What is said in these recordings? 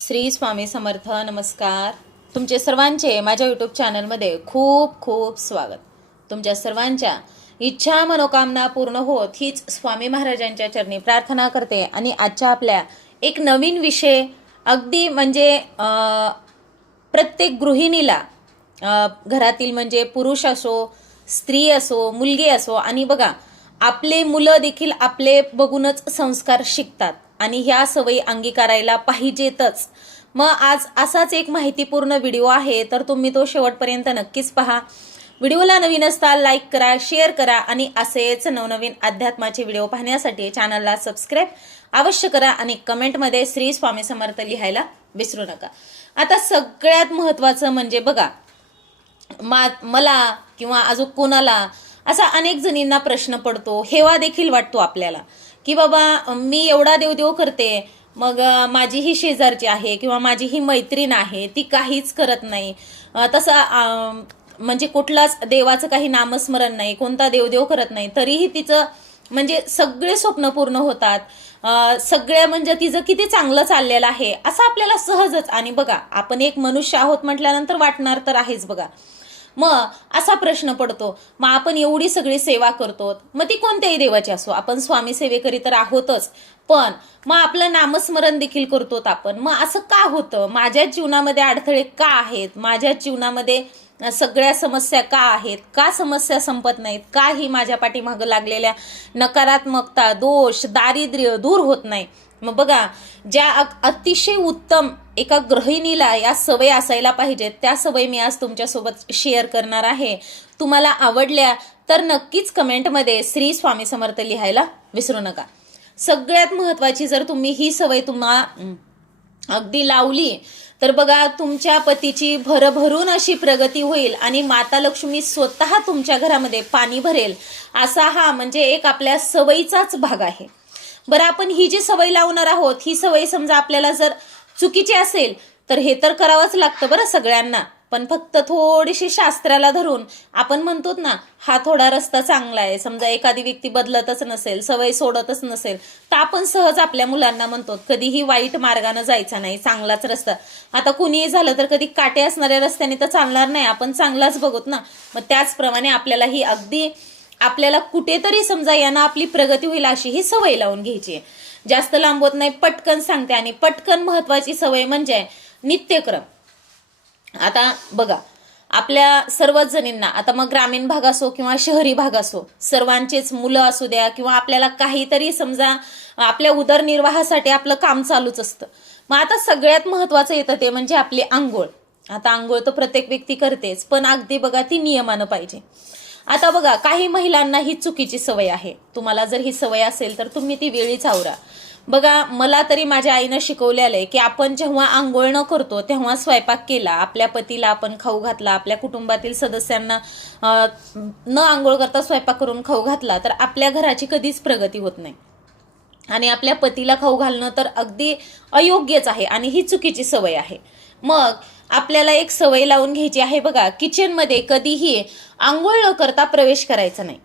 श्री स्वामी समर्थ नमस्कार. तुमचे सर्वांचे माझ्या यूट्यूब चॅनलमध्ये खूप खूप स्वागत. तुमच्या सर्वांच्या इच्छा मनोकामना पूर्ण होत हीच स्वामी महाराजांच्या चरणी प्रार्थना करते. आणि आजच्या आपल्या एक नवीन विषय अगदी म्हणजे प्रत्येक गृहिणीला घरातील म्हणजे पुरुष असो स्त्री असो मुलगी असो आणि बघा आपले मुलं देखील आपले बघूनच संस्कार शिकतात. आणि ह्या सवयी अंगीकारायला पाहिजेतच. मग आज असाच एक माहितीपूर्ण व्हिडिओ आहे तर तुम्ही तो शेवटपर्यंत नक्कीच पहा. व्हिडिओला नवीन असताल लाईक करा शेअर करा आणि असेच नवनवीन अध्यात्माचे व्हिडिओ पाहण्यासाठी चॅनलला सबस्क्राईब अवश्य करा आणि कमेंटमध्ये श्री स्वामी समर्थ लिहायला विसरू नका. आता सगळ्यात महत्त्वाचं म्हणजे बघा मा मला किंवा अजून कोणाला असा अनेक जणींना प्रश्न पडतो हेवा देखील वाटतो आपल्याला. की बाबा मी एवढा देवदेव करते मग माझी ही शेजारची आहे किंवा माझी ही मैत्रीण आहे ती काहीच करत नाही. तसं म्हणजे कुठलाच देवाचं काही नामस्मरण नाही कोणता देवदेव करत नाही तरीही तिचं म्हणजे सगळे स्वप्न पूर्ण होतात. सगळ्या म्हणजे तिचं किती चांगलं चाललेलं आहे असं आपल्याला सहजच आणि बघा आपण एक मनुष्य आहोत म्हटल्यानंतर वाटणार तर आहेच बघा. मग असा प्रश्न पडतो मग आपण एवढी सगळी सेवा करतो मग ती कोणत्याही देवाची असो आपण स्वामी सेवेकरी तर आहोतच पण मग आपलं नामस्मरण देखील करतो आपण. मग असं का होतं? माझ्या जीवनामध्ये अडथळे का आहेत? माझ्या जीवनामध्ये सगळ्या समस्या का आहेत? का समस्या संपत नाहीत? का ही माझ्या पाठीमागं लागलेल्या नकारात्मकता दोष दारिद्र्य दूर होत नाही? मग बघा ज्या अतिशय उत्तम एका गृहिणीला या सवय असायला पाहिजेत. त्या सवय मी आज तुमच्यासोबत शेअर करणार आहे. तुम्हाला आवडल्या तर नक्कीच कमेंटमध्ये श्री स्वामी समर्थ लिहायला विसरू नका. सगळ्यात महत्वाची जर तुम्ही ही सवय तुम्हा अगदी लावली तर बघा तुमच्या पतीची भरभरून अशी प्रगती होईल आणि माता लक्ष्मी स्वतः तुमच्या घरामध्ये पाणी भरेल. असा हा म्हणजे एक आपल्या सवयीचाच भाग आहे. बरं आपण ही जी सवय लावणार आहोत ही सवय समजा आपल्याला जर चुकीची असेल तर हे तर करावंच लागतं बरं सगळ्यांना. पण फक्त थोडीशी शास्त्राला धरून आपण म्हणतो ना हा थोडा रस्ता चांगला आहे. समजा एखादी व्यक्ती बदलतच नसेल सवय सोडतच नसेल तर आपण सहज आपल्या मुलांना म्हणतो कधीही वाईट मार्गानं जायचा नाही चांगलाच रस्ता. आता कुणीही झालं तर कधी काटे असणाऱ्या रस्त्याने तर चालणार नाही आपण चांगलाच बघूत ना. मग त्याचप्रमाणे आपल्याला ही अगदी आपल्याला कुठेतरी समजा यांना आपली प्रगती होईल अशी ही सवय लावून घ्यायची आहे. जास्त लांबवत नाही पटकन सांगते आणि पटकन महत्वाची सवय म्हणजे नित्यक्रम. आता बघा आपल्या सर्वच जणींना आता मग ग्रामीण भाग असो किंवा शहरी भाग असो सर्वांचेच मुलं असू द्या किंवा आपल्याला काहीतरी समजा आपल्या उदरनिर्वाहासाठी आपलं काम चालूच असतं. मग आता सगळ्यात महत्वाचं येतं ते म्हणजे आपली आंघोळ. आता आंघोळ तर प्रत्येक व्यक्ती करतेच पण अगदी बघा ती नियमानं पाहिजे. आता बघा काही महिलांना ही चुकीची सवय आहे. तुम्हाला जर ही सवय असेल तर तुम्ही ती वेळीच आवरा. बघा मला तरी माझ्या आईनं शिकवलेलं आहे की आपण जेव्हा आंघोळ न करतो तेव्हा स्वयंपाक केला आपल्या पतीला आपण खाऊ घातला आपल्या कुटुंबातील सदस्यांना न आंघोळ करता स्वयंपाक करून खाऊ घातला तर आपल्या घराची कधीच प्रगती होत नाही. आणि आपल्या पतीला खाऊ घालणं तर अगदी अयोग्यच आहे आणि ही चुकीची सवय आहे. मग आपल्याला एक सवय लावून घ्यायची आहे बघा किचनमध्ये कधीही आंघोळ न करता प्रवेश करायचा नाही.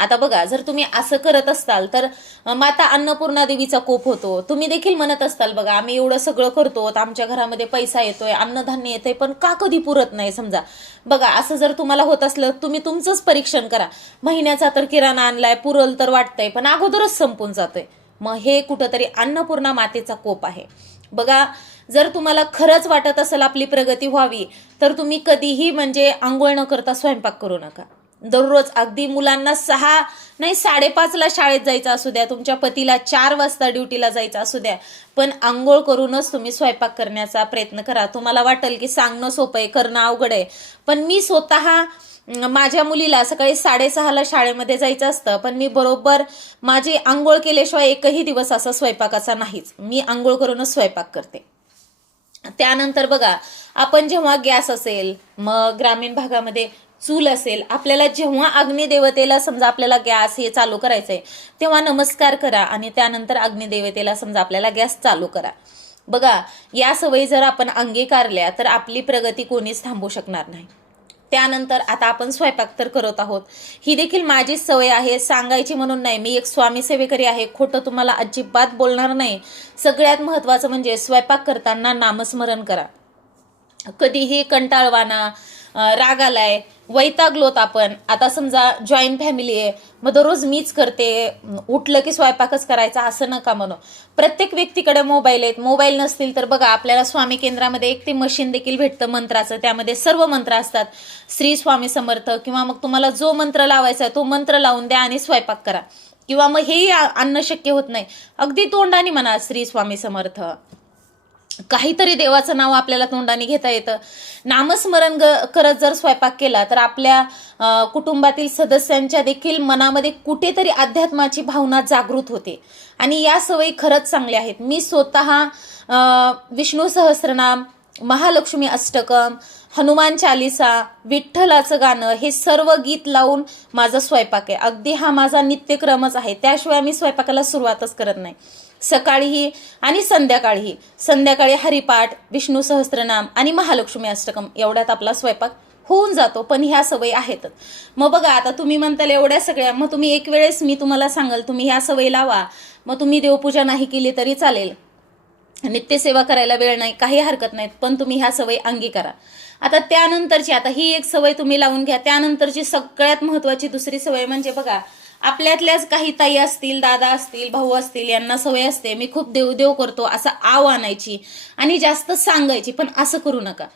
आता बघा जर तुम्ही असं करत असताल तर माता अन्नपूर्णा देवीचा कोप होतो. तुम्ही देखील म्हणत असताल बघा आम्ही एवढं सगळं करतो तर आमच्या घरामध्ये पैसा येतोय अन्नधान्य येतंय पण का कधी पुरत नाही समजा? बघा असं जर तुम्हाला होत असलं तुम्ही तुमचंच परीक्षण करा. महिन्याचा तर किराणा आणलाय पुरल तर वाटतंय पण अगोदरच संपून जातोय. मग हे कुठंतरी अन्नपूर्णा मातेचा कोप आहे. बघा जर तुम्हाला खरंच वाटत असेल आपली प्रगती व्हावी तर तुम्ही कधीही म्हणजे आंघोळ न करता स्वयंपाक करू नका. दररोज अगदी मुलांना सहा नाही साडेपाचला शाळेत जायचं असू द्या तुमच्या पतीला चार वाजता ड्युटीला जायचं असू द्या पण आंघोळ करूनच तुम्ही स्वयंपाक करण्याचा प्रयत्न करा. तुम्हाला वाटेल की सांगणं सोपं आहे करणं अवघड आहे पण मी स्वतः माझ्या मुलीला सकाळी साडेसहाला शाळेमध्ये जायचं असतं पण मी बरोबर माझी आंघोळ केल्याशिवाय एकही दिवस असा स्वयंपाकाचा नाहीच. मी आंघोळ करूनच स्वयंपाक करते. त्यानंतर बघा आपण जेव्हा गॅस असेल मग ग्रामीण भागामध्ये चूल असेल आपल्याला जेव्हा अग्निदेवतेला समजा आपल्याला गॅस हे चालू करायचंय तेव्हा नमस्कार करा आणि त्यानंतर अग्निदेवतेला समजा आपल्याला गॅस चालू करा. बघा या सवयी जर आपण अंगीकारल्या तर आपली प्रगती कोणीच थांबू शकणार नाही. त्यानंतर आता आपण स्वयंपाक तर करत आहोत. ही देखील माझी सवय आहे. सांगायची म्हणून नाही. मी एक स्वामी सेवेकरी आहे. खोटं तुम्हाला अजिबात बोलणार नाही. सगळ्यात महत्त्वाचं म्हणजे स्वयंपाक करताना नामस्मरण करा. कधीही कंटाळवाना राग आलाय वैतागलोत आपण. आता समजा जॉईंट फॅमिली आहे मग दररोज मीच करते उठलं की स्वयंपाकच करायचा असं नका म्हणू. प्रत्येक व्यक्तीकडे मोबाईल आहेत. मोबाईल नसतील तर बघा आपल्याला स्वामी केंद्रामध्ये एक ते मशीन देखील भेटतं मंत्राचं. त्यामध्ये सर्व मंत्र असतात. श्री स्वामी समर्थ किंवा मग तुम्हाला जो मंत्र लावायचा आहे तो मंत्र लावून द्या आणि स्वयंपाक करा. किंवा मग हेही आणणं शक्य होत नाही. अगदी तोंडाने म्हणा श्री स्वामी समर्थ. काहीतरी देवाचं नाव आपल्याला तोंडाने घेता येतं. नामस्मरण ग- करत जर स्वयंपाक केला तर आपल्या कुटुंबातील सदस्यांच्या देखील मनामध्ये कुठेतरी अध्यात्माची भावना जागृत होते. आणि या सवयी खरंच चांगल्या आहेत. मी स्वतः विष्णू सहस्रनाम महालक्ष्मी अष्टकम हनुमान चालिसा विठ्ठलाचं गाणं हे सर्व गीत लावून माझा स्वयंपाक आहे. अगदी हा माझा नित्यक्रमच आहे. त्याशिवाय मी स्वयंपाकाला सुरुवातच करत नाही. सकाळीही आणि संध्याकाळीही. संध्याकाळी हरिपाठ विष्णू सहस्त्रनाम आणि महालक्ष्मी अष्टकम एवढ्यात आपला स्वयंपाक होऊन जातो पण ह्या सवयी आहेतच मग बघा आता तुम्ही म्हणताल एवढ्या सगळ्या मग तुम्ही एक वेळेस मी तुम्हाला सांगाल तुम्ही ह्या सवयी लावा. मग तुम्ही देवपूजा नाही केली तरी चालेल. नित्यसेवा करायला वेळ नाही काही हरकत नाहीत पण तुम्ही ह्या सवयी अंगी करा आता त्यानंतरची आता ही एक सवय तुम्ही लावून घ्या त्यानंतरची सगळ्यात महत्वाची दुसरी सवय म्हणजे बघा आपल्यातल्याच काही ताई असतील दादा असतील भाऊ असतील यांना सवय असते मी खूप देवदेव करतो असं आव आणायची आणि जास्त सांगायची पण असं करू नका.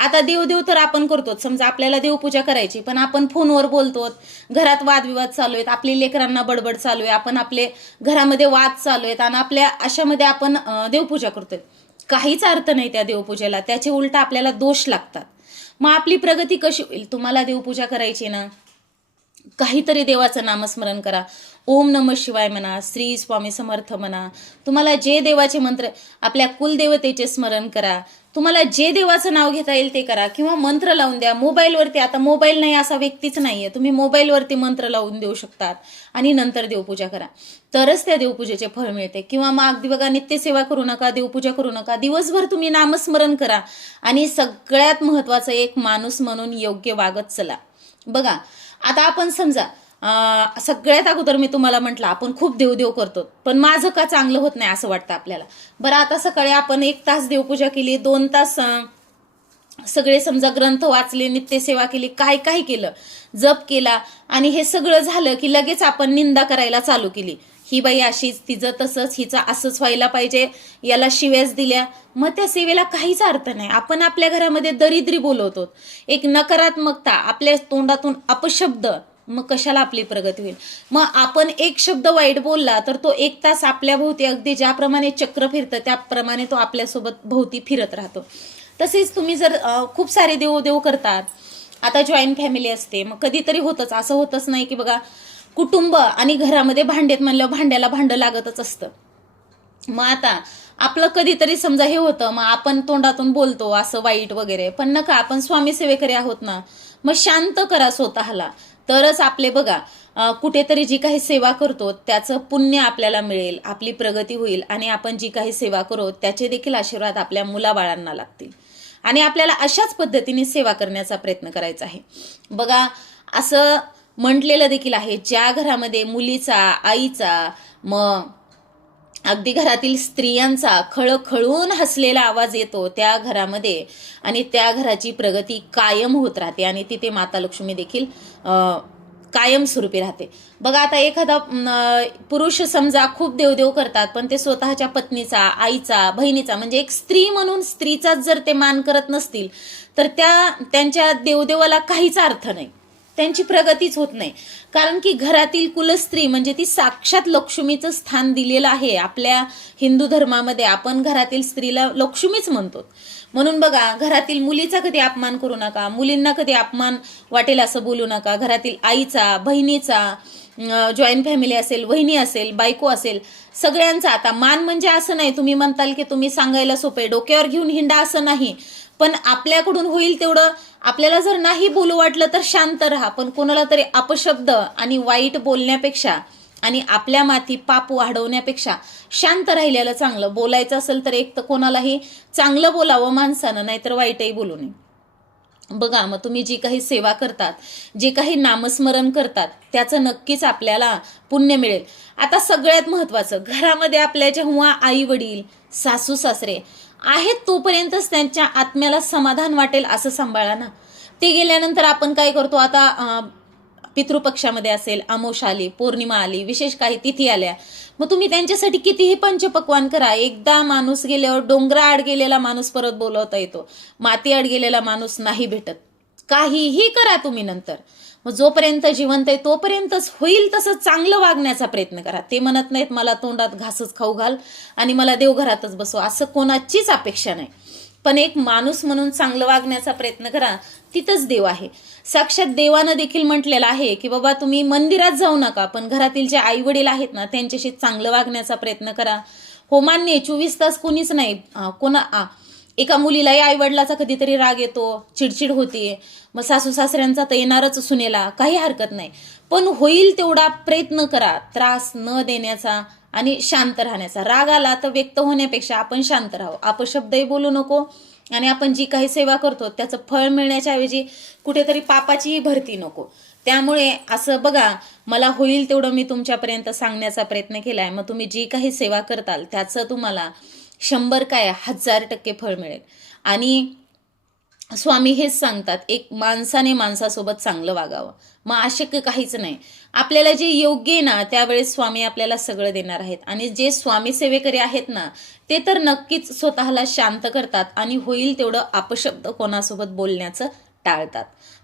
आता देवदेव तर आपण करतो समजा आपल्याला देवपूजा करायची पण आपण फोनवर बोलतो घरात वादविवाद चालू आहेत आपली लेकरांना बडबड चालू आहे आपण आपले घरामध्ये वाद चालू आहेत आणि आपल्या अशामध्ये आपण देवपूजा करतोय. काहीच अर्थ नाही त्या देवपूजेला त्याचे उलट आपल्याला दोष लागतात. मग आपली प्रगती कशी होईल? तुम्हाला देवपूजा करायची ना? काहीतरी देवाचं नामस्मरण करा. ओम नम शिवाय म्हणा श्री स्वामी समर्थ म्हणा. तुम्हाला जे देवाचे मंत्र आपल्या कुलदेवतेचे स्मरण करा. तुम्हाला जे देवाचं नाव घेता येईल ते करा. किंवा मंत्र लावून द्या. मोबाईलवरती आता मोबाईल नाही असा व्यक्तीच नाहीये. तुम्ही मोबाईलवरती मंत्र लावून देऊ शकतात. आणि नंतर देवपूजा करा. तरच त्या देवपूजेचे फळ मिळते. किंवा मग अगदी बघा नित्यसेवा करू नका देवपूजा करू नका. दिवसभर तुम्ही नामस्मरण करा. आणि सगळ्यात महत्वाचं एक माणूस म्हणून योग्य वागत चला. बघा आता आपण समजा सगळ्यात अगोदर मी तुम्हाला म्हटलं आपण खूप देवदेव करतो पण माझं का चांगलं होत नाही असं वाटतं आपल्याला? बरं आता सकाळी आपण एक तास देवपूजा केली दोन तास सगळे समजा ग्रंथ वाचले नित्यसेवा केली काय काय केलं जप केला आणि हे सगळं झालं की लगेच आपण निंदा करायला चालू केली. ही बाई अशीच तिचं तसंच हिचं असंच व्हायला पाहिजे याला शिव्याच दिल्या. मग त्या सेवेला काहीच अर्थ नाही. आपण आपल्या घरामध्ये दरिद्री बोलवतो. एक नकारात्मकता आपल्या तोंडातून अपशब्द मग कशाला आपली प्रगती होईल? मग आपण एक शब्द वाईट बोलला तर तो एक तास आपल्या भोवती अगदी ज्याप्रमाणे चक्र फिरतं त्याप्रमाणे तो आपल्यासोबत भोवती फिरत राहतो. तसेच तुम्ही जर खूप सारे देव देव करतात आता जॉईंट फॅमिली असते मग कधीतरी होतच. असं होतच नाही की बघा कुटुंब आणि घरामध्ये भांडेत म्हणलं भांड्याला भांडं लागतच असतं. मग आता आपलं कधीतरी समजा हे होतं मग आपण तोंडातून बोलतो असं वाईट वगैरे पण नका आपण स्वामी सेवेकरी आहोत ना मग शांत करा स्वतःला. तरच आपले बघा कुठेतरी जी काही सेवा करतो त्याचं पुण्य आपल्याला मिळेल आपली प्रगती होईल आणि आपण जी काही सेवा करू त्याचे देखील आशीर्वाद आपल्या मुलाबाळांना लागतील. आणि आपल्याला अशाच पद्धतीने सेवा करण्याचा प्रयत्न करायचा आहे. बघा असं म्हटलेलं देखील आहे. ज्या घरामध्ये मुलीचा आईचा मग अगदी घरातील स्त्रियांचा खळखळून हसलेला आवाज येतो त्या घरामध्ये आणि त्या घराची प्रगती कायम होत राहते आणि तिथे माता लक्ष्मी देखील कायमस्वरूपी राहते. बघा आता एखादा पुरुष समजा खूप देवदेव करतात पण ते स्वतःच्या पत्नीचा आईचा बहिणीचा म्हणजे एक स्त्री म्हणून स्त्रीचाच जर ते मान करत नसतील तर त्या त्यांच्या देवदेवाला काहीच अर्थ नाही. त्यांची प्रगतीच होत नाही. कारण की घरातील कुलस्त्री म्हणजे ती साक्षात लक्ष्मीचं स्थान दिलेलं आहे. आपल्या हिंदू धर्मामध्ये आपण घरातील स्त्रीला लक्ष्मीच म्हणतो. म्हणून बघा घरातील मुलीचा कधी अपमान करू नका मुलींना कधी अपमान वाटेल असं बोलू नका. घरातील आईचा बहिणीचा जॉईंट फॅमिली असेल वहिनी असेल बायको असेल सगळ्यांचा. आता मान म्हणजे असं नाही तुम्ही म्हणताल की तुम्ही सांगायला सोपे डोक्यावर घेऊन हिंडा असं नाही. पण आपल्याकडून होईल तेवढं. आपल्याला जर नाही बोलू वाटलं तर शांत राहा. पण कोणाला तरी अपशब्द आणि वाईट बोलण्यापेक्षा आणि आपल्या माती पाप वाढवण्यापेक्षा शांत राहिलेलं चांगलं. बोलायचं असेल तर एक तर कोणालाही चांगलं बोलावं माणसानं नाहीतर वाईटही बोलू नये. बघा मग तुम्ही जी काही सेवा करतात जे काही नामस्मरण करतात त्याचं नक्कीच आपल्याला पुण्य मिळेल. आता सगळ्यात महत्त्वाचं घरामध्ये आपल्या जेव्हा आई वडील सासू सासरे आहेत तोपर्यंतच त्यांच्या आत्म्याला समाधान वाटेल असं सांभाळा ना. ते गेल्यानंतर आपण काय करतो आता पितृपक्षामध्ये असेल आमोश आली पौर्णिमा आली विशेष काही तिथी आल्या मग तुम्ही त्यांच्यासाठी कितीही पंचपक्वान करा. एकदा माणूस गेल्यावर डोंगरा आड गेलेला माणूस परत बोलवता येतो. माती आड गेलेला माणूस नाही भेटत. काहीही करा तुम्ही नंतर. मग जोपर्यंत जिवंत आहे तोपर्यंतच होईल तसं चांगलं वागण्याचा प्रयत्न करा. ते म्हणत नाहीत मला तोंडात घासच खाऊ घाल आणि मला देवघरातच बसव. असं कोणाचीच अपेक्षा नाही. पण एक माणूस म्हणून चांगलं वागण्याचा प्रयत्न करा तिथंच देव आहे. साक्षात देवानं देखील म्हटलेलं आहे की बाबा तुम्ही मंदिरात जाऊ नका पण घरातील जे आई वडील आहेत ना त्यांच्याशी चांगलं वागण्याचा प्रयत्न करा. हो मान्य चोवीस तास कोणीच नाही कोणा एका मुलीलाही आई वडिलाचा कधीतरी राग येतो चिडचिड होतीये मग सासू सासऱ्यांचा तर येणारच सुनेला काही हरकत नाही. पण होईल तेवढा प्रयत्न करा त्रास न देण्याचा आणि शांत राहण्याचा. राग आला तर व्यक्त होण्यापेक्षा आपण शांत राहावं. अपशब्दही बोलू नको आणि आपण जी काही सेवा करतो त्याचं फळ मिळण्याच्या ऐवजी कुठेतरी पापाचीही भरती नको. त्यामुळे असं बघा मला होईल तेवढं मी तुमच्यापर्यंत सांगण्याचा प्रयत्न केला आहे मग तुम्ही जी काही सेवा करताल त्याचं तुम्हाला शंभर काय हजार टक्के फळ मिळेल. आणि स्वामी हेच सांगतात एक माणसाने माणसासोबत चांगलं वागावं. मग अशक्य काहीच नाही. आपल्याला जे योग्य आहे ना त्यावेळेस स्वामी आपल्याला सगळं देणार आहेत. आणि जे स्वामी सेवेकरी आहेत ना ते तर नक्कीच स्वतःला शांत करतात आणि होईल तेवढं अपशब्द कोणासोबत बोलण्याचं टाळतात.